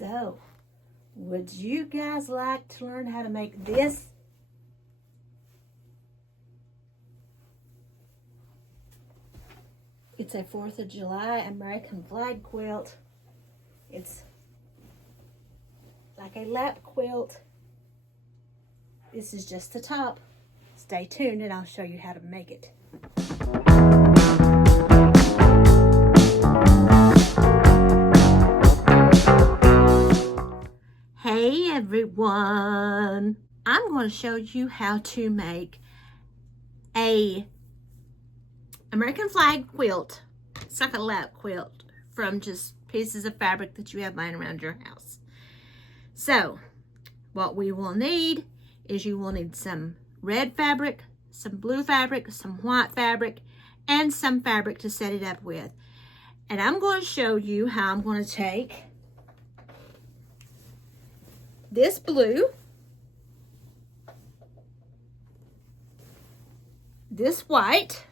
So, would you guys like to learn how to make this? It's a 4th of July American flag quilt. It's like a lap quilt. This is just the top. Stay tuned and I'll show you how to make it. Hey everyone! I'm going to show you how to make a American flag quilt. It's like a lap quilt from just pieces of fabric that you have lying around your house. So, what we will need is you will need some red fabric, some blue fabric, some white fabric, and some fabric to set it up with. And I'm going to show you how I'm going to take this blue, this white,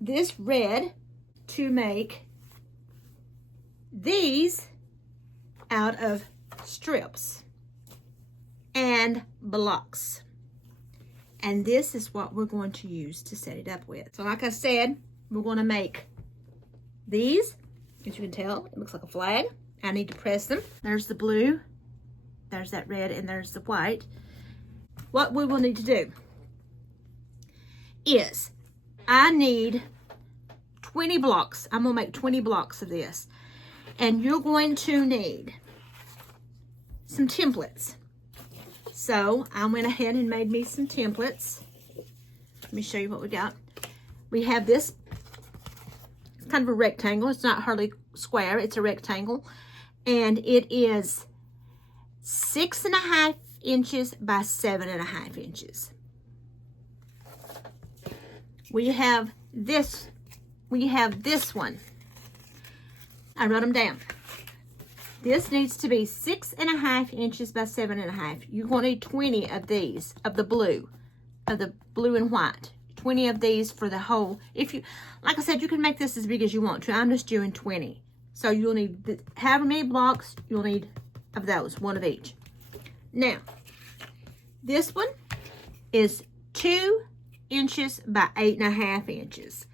this red to make these out of strips and blocks. And this is what we're going to use to set it up with. So like I said, we're going to make these. As you can tell, it looks like a flag. I need to press them. There's the blue, there's that red, and there's the white. What we will need to do is I need 20 blocks. I'm gonna make 20 blocks of this. And you're going to need some templates. So I went ahead and made me some templates. Let me show you what we got. We have this, it's kind of a rectangle. It's not hardly square, it's a rectangle. And it is 6.5 inches by 7.5 inches. We have this one. I wrote them down. This needs to be 6.5 inches by 7.5. You're going to need 20 of these, of the blue and white. 20 of these for the whole. If you, like I said, you can make this as big as you want to. I'm just doing 20. So you'll need however many blocks you'll need of those, one of each. Now, this one is 2 inches by 8.5 inches.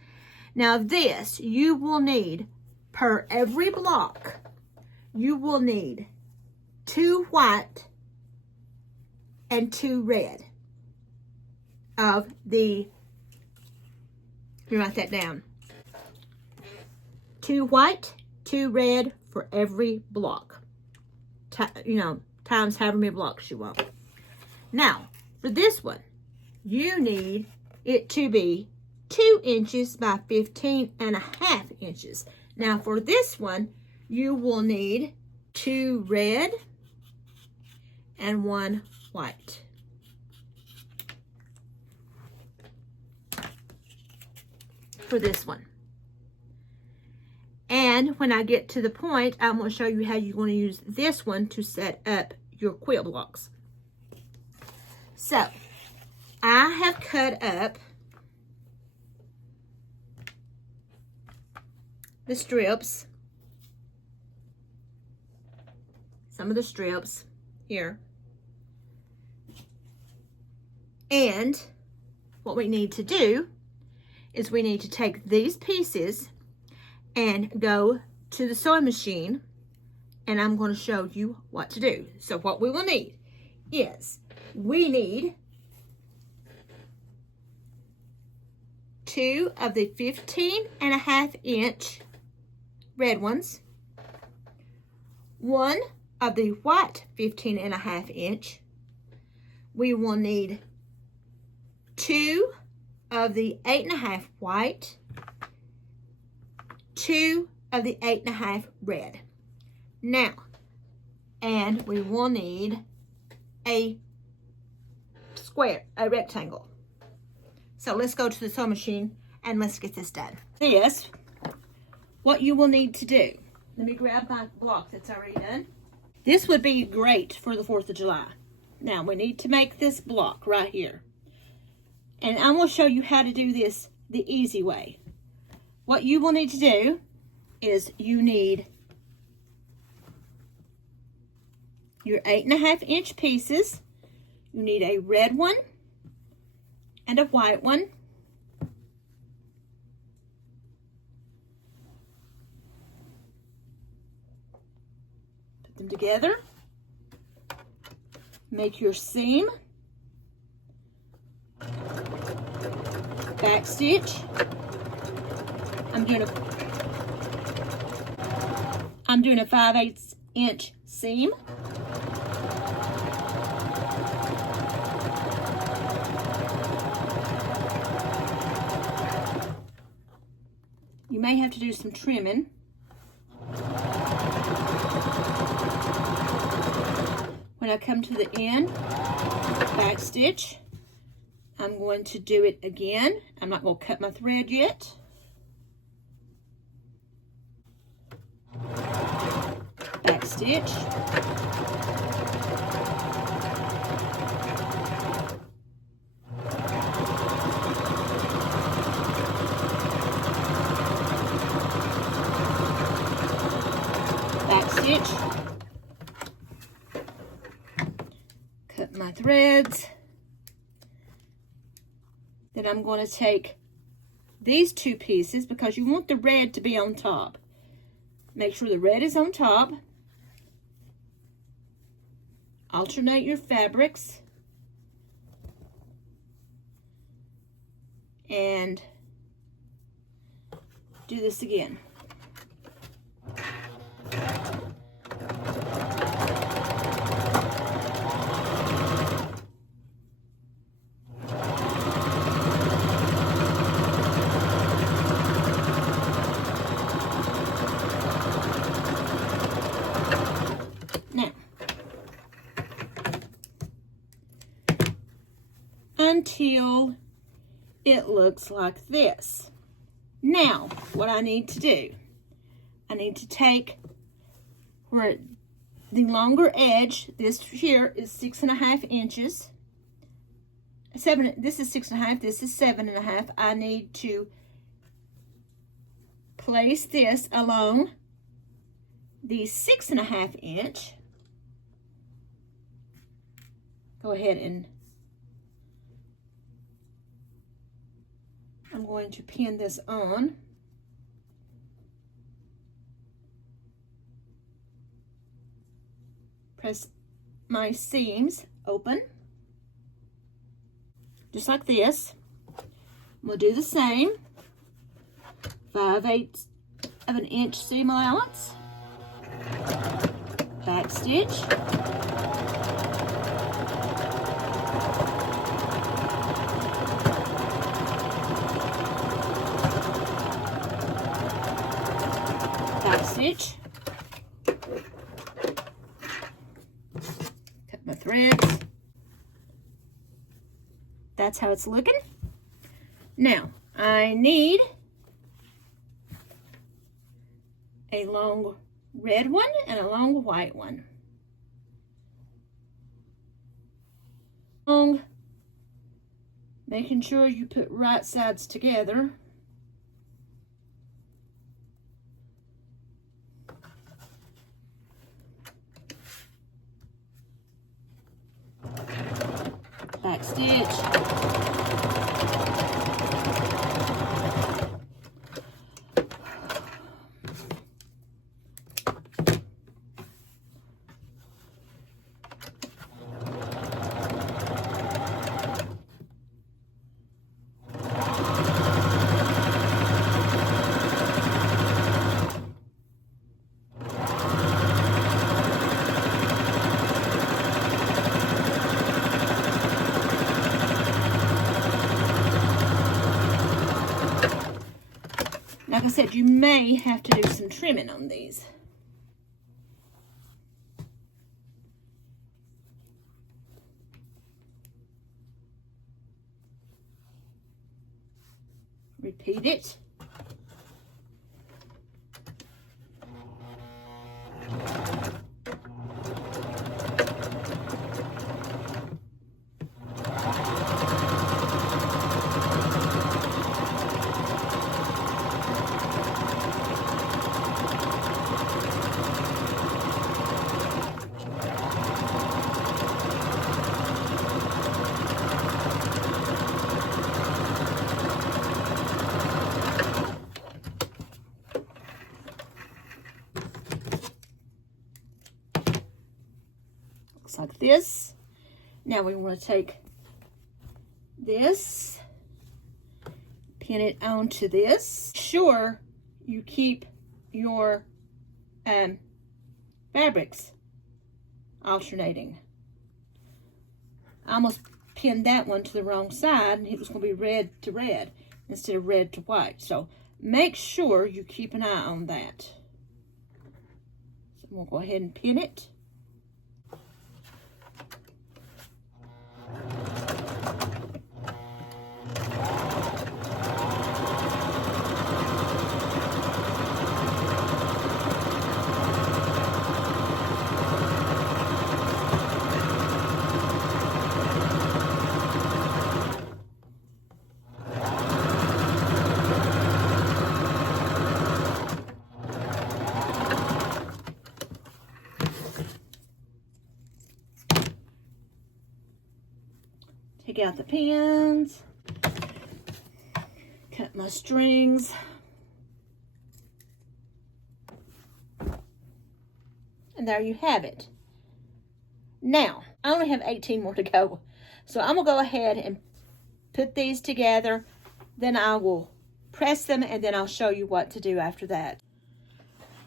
Now this, you will need, per every block, you will need 2 white and 2 red of the, let me write that down. 2 white, 2 red for every block. Times however many blocks you want. Now, for this one, you need it to be 2 inches by 15.5 inches. Now, for this one, you will need 2 red and 1 white. For this one. And when I get to the point, I'm going to show you how you're going to use this one to set up your quilt blocks. So, I have cut up the strips, some of the strips here. And what we need to do is we need to take these pieces and go to the sewing machine, and I'm going to show you what to do. So what we will need is we need 2 of the 15.5 inch red ones, 1 of the white 15.5 inch. We will need 2 of the 8.5 white, 2 of the 8.5 red. Now, and we will need a square, a rectangle. So let's go to the sewing machine and let's get this done. This, what you will need to do. Let me grab my block that's already done. This would be great for the 4th of July. Now we need to make this block right here. And I'm going to show you how to do this the easy way. What you will need to do is you need your 8.5 inch pieces. You need a red one and a white one. Put them together. Make your seam. Back stitch. I'm doing a 5/8 inch seam. You may have to do some trimming. When I come to the end, back stitch, I'm going to do it again. I'm not going to cut my thread yet. Back stitch. Back stitch. Cut my threads. Then I'm going to take these two pieces because you want the red to be on top. Make sure the red is on top. Alternate your fabrics. And do this again. Until it looks like this. Now, what I need to do, I need to take where the longer edge, this here is 6.5 inches. This is 6.5, this is 7.5. I need to place this along the 6.5 inch. Go ahead and I'm going to pin this on. Press my seams open, just like this. We'll do the same. 5/8 of an inch seam allowance. Back stitch. Stitch. Cut my threads. That's how it's looking. Now, I need a long red one and a long white one. Long, making sure you put right sides together. Back stitch. Like I said, you may have to do some trimming on these. Repeat it. looks like this. Now we want to take this, pin it onto this. Sure you keep your fabrics alternating. I almost pinned that one to the wrong side, and it was going to be red to red instead of red to white. So make sure you keep an eye on that. So we'll go ahead and pin it. Take out the pins, cut my strings, and there you have it. Now, I only have 18 more to go, so I'm going to go ahead and put these together, then I will press them, and then I'll show you what to do after that.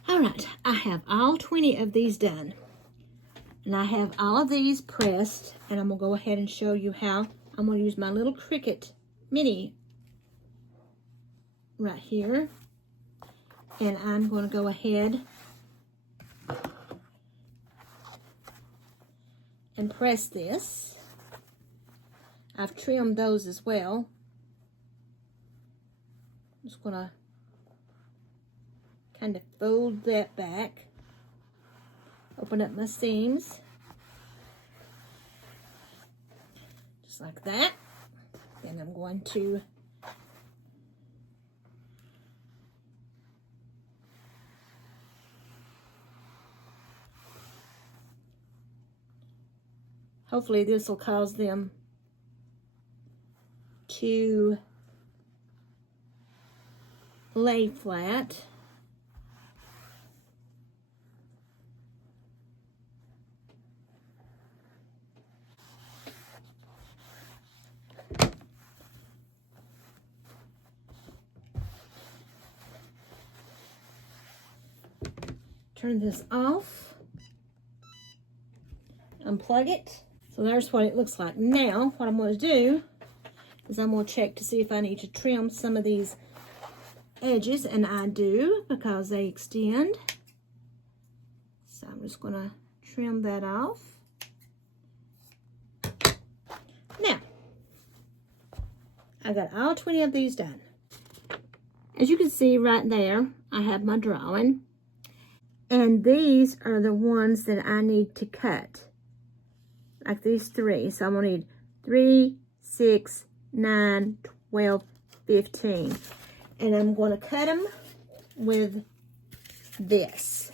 All right, I have all 20 of these done. And I have all of these pressed, and I'm going to go ahead and show you how. I'm going to use my little Cricut mini right here. And I'm going to go ahead and press this. I've trimmed those as well. I'm just going to kind of fold that back. Open up my seams, just like that. Then I'm going to hopefully this will cause them to lay flat. Turn this off, unplug it. So there's what it looks like. Now, what I'm going to do is I'm going to check to see if I need to trim some of these edges, and I do because they extend. So I'm just going to trim that off. Now, I got all 20 of these done. As you can see right there, I have my drawing. And these are the ones that I need to cut. Like these three. So I'm going to need 3, 6, 9, 12, 15. And I'm going to cut them with this.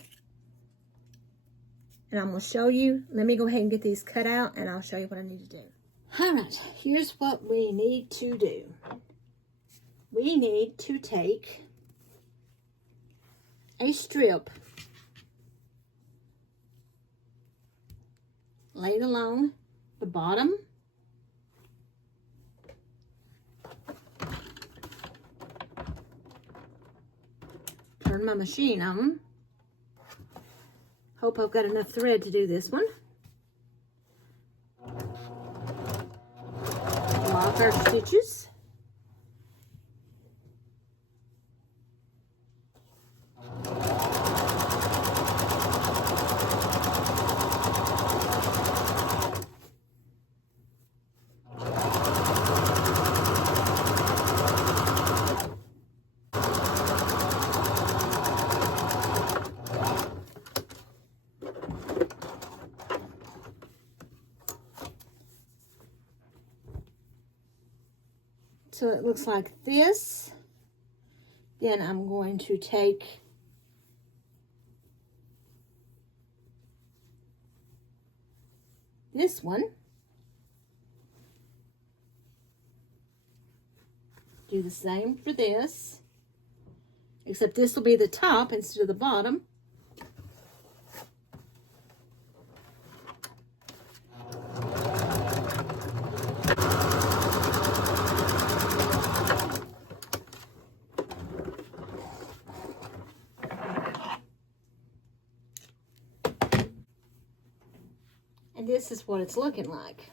And I'm going to show you. Let me go ahead and get these cut out, and I'll show you what I need to do. All right, here's what we need to do. We need to take a strip, lay it along the bottom, turn my machine on. Hope I've got enough thread to do this one. Lock our stitches. So it looks like this. Then I'm going to take this one, do the same for this, except this will be the top instead of the bottom. And this is what it's looking like.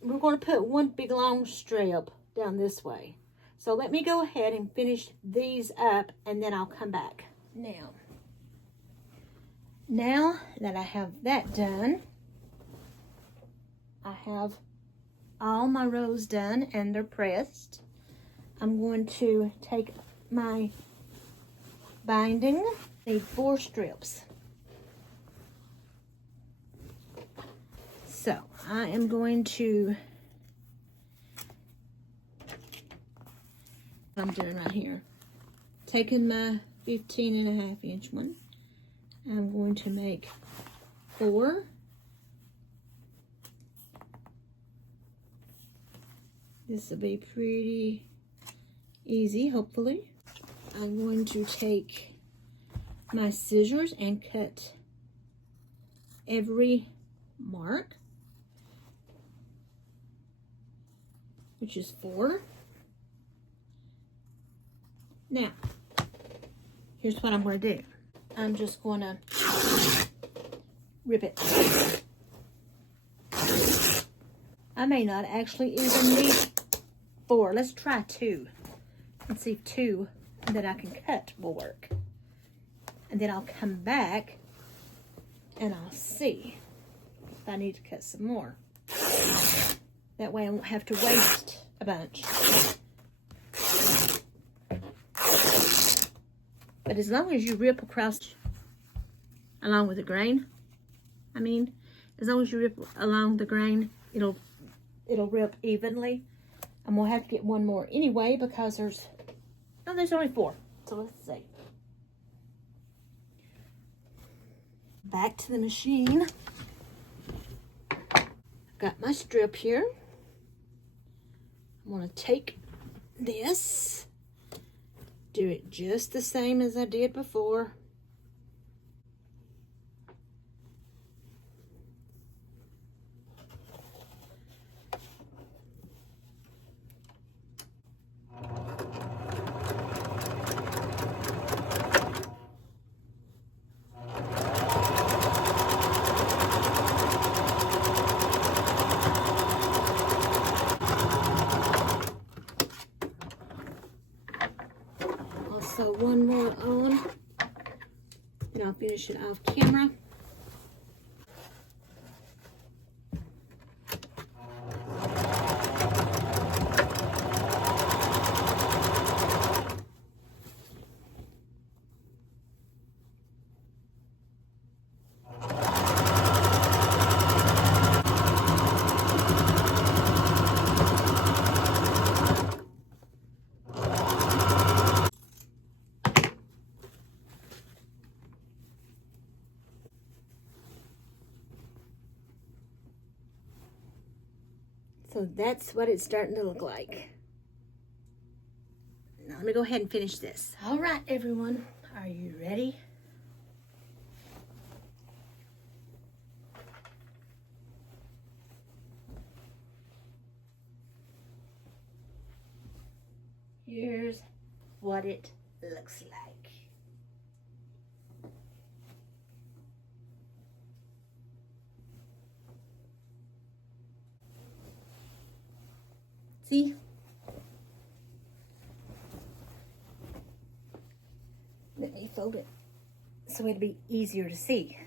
We're going to put one big long strip down this way. So let me go ahead and finish these up, and then I'll come back. Now that I have that done, I have all my rows done and they're pressed. I'm going to take my binding. Need 4 strips. So I am going to, I'm doing right here, taking my 15.5-inch one. I'm going to make 4. This will be pretty easy, hopefully. I'm going to take my scissors and cut every mark, which is 4. Now, here's what I'm going to do. I'm just going to rip it. I may not actually even need 4. Let's try 2 and see if 2 that I can cut will work. And then I'll come back and I'll see if I need to cut some more. That way I won't have to waste a bunch. But as long as you rip across along with the grain, as long as you rip along the grain, it'll rip evenly. And we'll have to get one more anyway because there's only 4. So let's see. Back to the machine. I've got my strip here. I'm going to take this, do it just the same as I did before. So one more on, and I'll finish it off camera. So that's what it's starting to look like. Now let me go ahead and finish this. All right, everyone, are you ready? Here's what it looks like. See? Let me fold it so it'll be easier to see.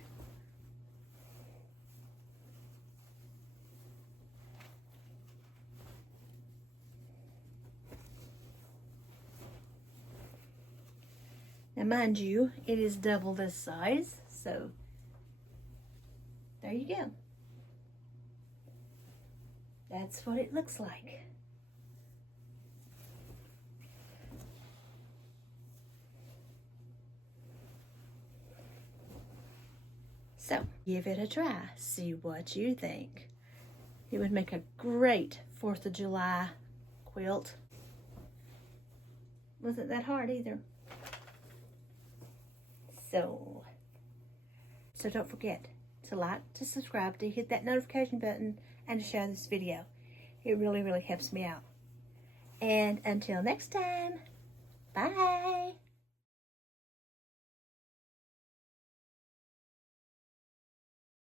Now mind you, it is double this size, so there you go. That's what it looks like. So, give it a try. See what you think. It would make a great 4th of July quilt. Wasn't that hard either. So don't forget to like, to subscribe, to hit that notification button, and to share this video. It really, really helps me out. And until next time, bye.